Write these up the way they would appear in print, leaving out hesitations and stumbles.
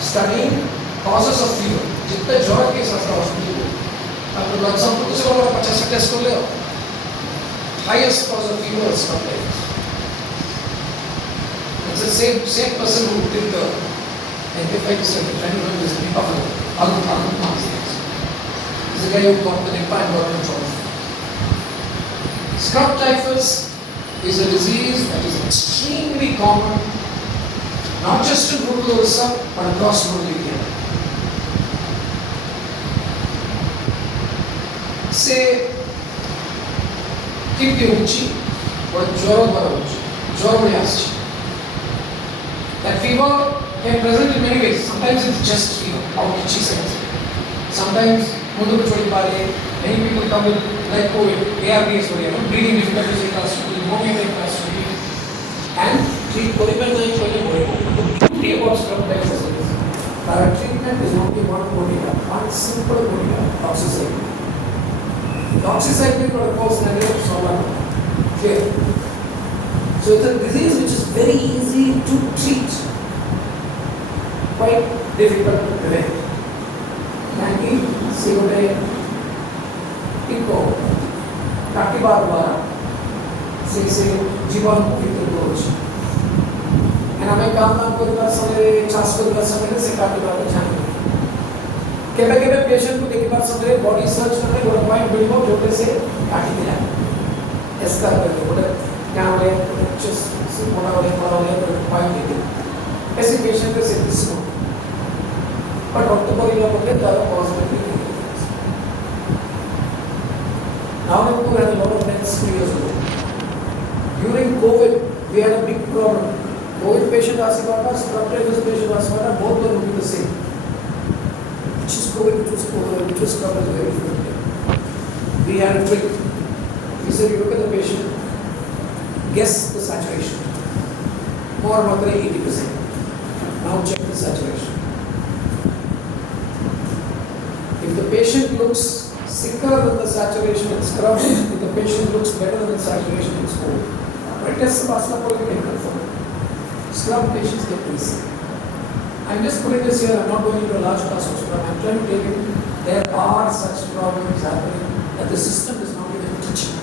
studying causes of fever. जितने ज्वर के साथ हॉस्पिटल को आपको ब्लड सैंपल से बोला 50 टेस्ट कर ले highest cause of fever is not typhus. It's the same person who did the encephalitis and the cranial is the buffalo. He's the guy who got the Nipah and got control. Scrub typhus is a disease that is extremely common, not just in rural Odisha, but across rural India. Say, keep the uchi, but jwaro bara uchi. Jwaro bade aschi. That fever can present in many ways. Sometimes it's just fever, or itchy signs. Sometimes, many people come with like COVID, ARDS, breathing difficulties, pneumonia, and treat polymerase about scrub typhus. Our treatment is only one simple doxycycline. Doxycycline for a course clear. So it's a disease which is very easy to treat, quite difficult to prevent. इनको काटी बार द्वारा से जीवन मुक्त रोज and हमें काम करता समय चास करता समय से काटी बार जाने केवल पेशेंट को देखी बार समय बॉडी सर्च करने को पॉइंट बिल्ड हो जोड़े से काटी दिला ऐसा करके बोले क्या बोले चेस्ट से बोला पॉइंट दे ऐसे पेशेंट के से दिस पर डॉक्टर को ये बोलते ज़्यादा positive Now we had a lot of deaths 3 years ago. During COVID, we had a big problem. COVID patient asked scrub typhus patient asked both were looking the same. Which is COVID, which was scrub is very different. We had a trick. We said, you look at the patient, guess the saturation. More than 80%. Now check the saturation. If the patient looks sicker than the saturation in scrub, if the patient looks better than the saturation in cold. But test the can confirm. Scrub patients get this. I'm just putting this here, I'm not going into a large class of scrub. I'm trying to tell you there are such problems happening that the system is not even teaching.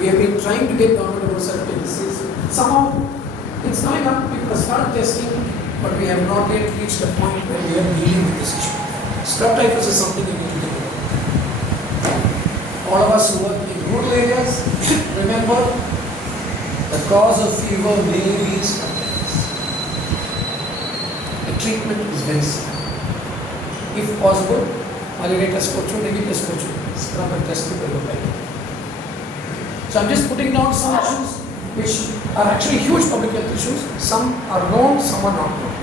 We have been trying to get government to take this. Somehow it's coming up, people are started testing, but we have not yet reached a point where we are dealing with this issue. Scrub typhus is something we need to do. All of us who work in rural areas, remember, the cause of fever may be scrub typhus. The treatment is very simple. If possible, malaria test dengue test scrub and test So I'm just putting down some issues which are actually huge public health issues. Some are known, some are not known.